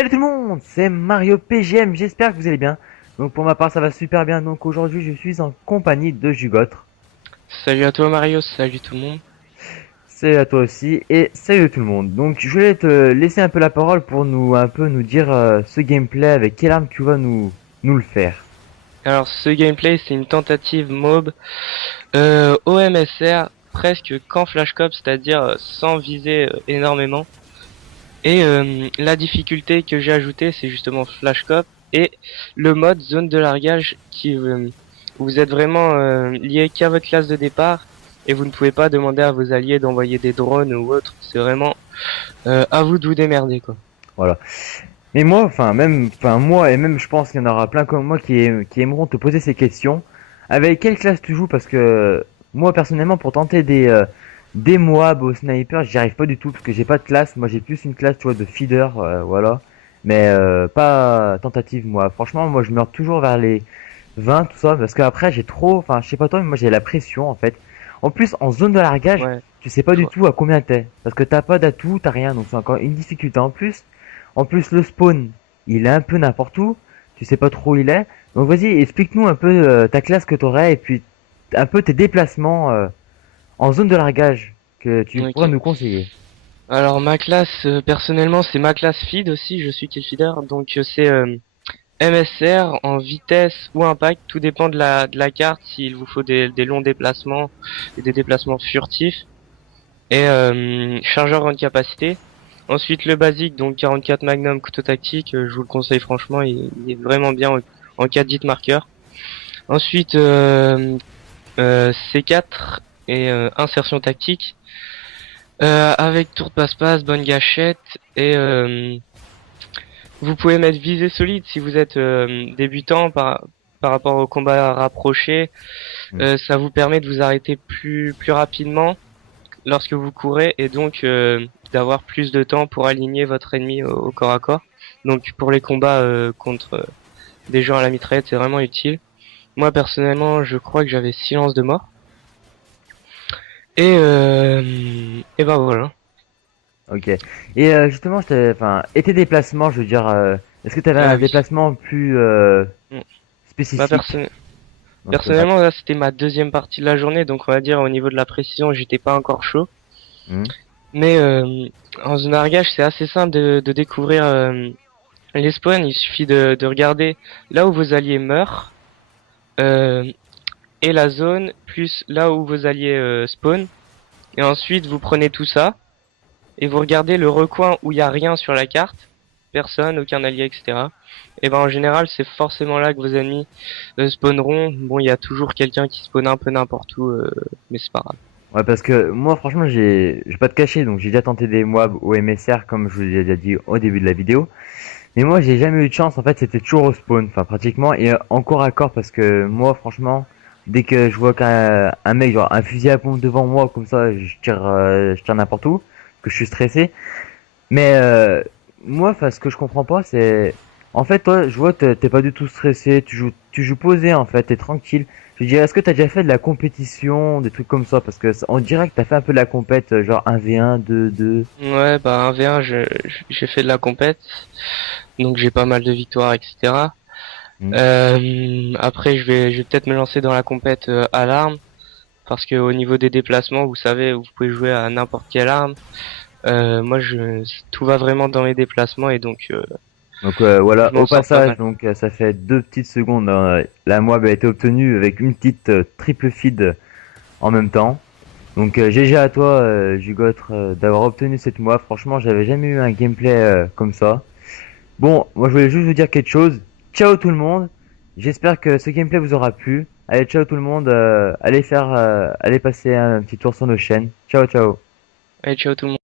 Salut tout le monde, c'est Mario PGM, j'espère que vous allez bien. Donc pour ma part ça va super bien, donc aujourd'hui je suis en compagnie de Jugotre. Salut à toi Mario, salut tout le monde. Salut à toi aussi et salut tout le monde. Donc je voulais te laisser un peu la parole pour nous dire ce gameplay avec quelle arme tu vas nous le faire. Alors ce gameplay c'est une tentative mob OMSR presque qu'en flashcop, c'est-à-dire sans viser énormément. Et la difficulté que j'ai ajoutée c'est justement flashcop et le mode zone de largage où vous êtes vraiment lié qu'à votre classe de départ et vous ne pouvez pas demander à vos alliés d'envoyer des drones ou autre. C'est vraiment à vous de vous démerder quoi. Voilà. Mais moi, moi et même je pense qu'il y en aura plein comme moi qui aimeront te poser ces questions. Avec quelle classe tu joues? Parce que moi personnellement pour tenter des Moab au sniper, j'y arrive pas du tout parce que j'ai pas de classe. Moi j'ai plus une classe tu vois de feeder, voilà. Mais pas tentative moi. Franchement moi je meurs toujours vers les 20 tout ça parce qu'après j'ai trop, enfin je sais pas toi mais moi j'ai la pression en fait. En plus en zone de largage, Ouais. tu sais pas du tout à combien t'es parce que t'as pas d'atout, t'as rien donc c'est encore une difficulté en plus. En plus, le spawn, il est un peu n'importe où. Tu sais pas trop où il est. Donc vas-y, explique-nous un peu ta classe que t'aurais et puis un peu tes déplacements en zone de largage que tu pourrais Ok. nous conseiller. Alors ma classe, personnellement, c'est ma classe feed aussi, je suis kill feeder, donc c'est MSR en vitesse ou impact, tout dépend de la carte, s'il vous faut des longs déplacements et des déplacements furtifs, et chargeur grande capacité. Ensuite le basique, donc 44 Magnum couteau tactique, je vous le conseille franchement, il est vraiment bien en 4 dit marqueur. Ensuite C4 et insertion tactique. Avec tour de passe-passe, bonne gâchette et vous pouvez mettre visée solide si vous êtes débutant par rapport au combat rapproché. Hmm. Ça vous permet de vous arrêter plus rapidement lorsque vous courez et donc d'avoir plus de temps pour aligner votre ennemi au corps à corps. Donc pour les combats contre des gens à la mitraillette, c'est vraiment utile. Moi personnellement, je crois que j'avais silence de mort. Et ben voilà. Ok. Et justement, et tes déplacements, je veux dire, est-ce que tu avais Ah un oui. déplacement plus Mm. Bah, spécifique dans ce match? personnellement, là, c'était ma deuxième partie de la journée, donc on va dire au niveau de la précision, j'étais pas encore chaud. Hmm. Mais en zone à largage, c'est assez simple de découvrir les spawns. Il suffit de regarder là où vos alliés meurent euh, et la zone plus là où vos alliés spawn. Et ensuite, vous prenez tout ça et vous regardez le recoin où il y a rien sur la carte, personne, aucun allié, etc. Et ben en général, c'est forcément là que vos ennemis spawneront. Bon, il y a toujours quelqu'un qui spawn un peu n'importe où, mais c'est pas grave. Ouais, parce que moi, franchement, j'ai pas de cacher, donc j'ai déjà tenté des Moab au MSR, comme je vous l'ai déjà dit au début de la vidéo. Mais moi, j'ai jamais eu de chance. En fait, c'était toujours au spawn, enfin pratiquement, et encore à corps parce que moi, franchement, dès que je vois qu'un un mec, genre un fusil à pompe devant moi, comme ça, je tire n'importe où, que je suis stressé. Mais moi, enfin, ce que je comprends pas, c'est, en fait, toi, je vois, t'es pas du tout stressé, tu joues posé, en fait, t'es tranquille. Je dirais, est-ce que t'as déjà fait de la compétition, des trucs comme ça, parce que on dirait que t'as fait un peu de la compète, genre 1v1, 2-2. Ouais, bah 1v1, j'ai fait de la compète, donc j'ai pas mal de victoires, etc. Après, je vais peut-être me lancer dans la compète à l'arme, parce que au niveau des déplacements, vous savez, vous pouvez jouer à n'importe quelle arme. Tout va vraiment dans mes déplacements et donc Donc je voilà, m'en au sors pas passage, mal. donc ça fait 2 petites secondes, la moab a été obtenue avec une petite triple feed en même temps. Donc GG à toi, Jugotre, d'avoir obtenu cette moab. Franchement, j'avais jamais eu un gameplay comme ça. Bon, moi je voulais juste vous dire quelque chose. Ciao tout le monde. J'espère que ce gameplay vous aura plu. Allez, ciao tout le monde. Allez passer un petit tour sur nos chaînes. Ciao, ciao. Allez, ciao tout le monde.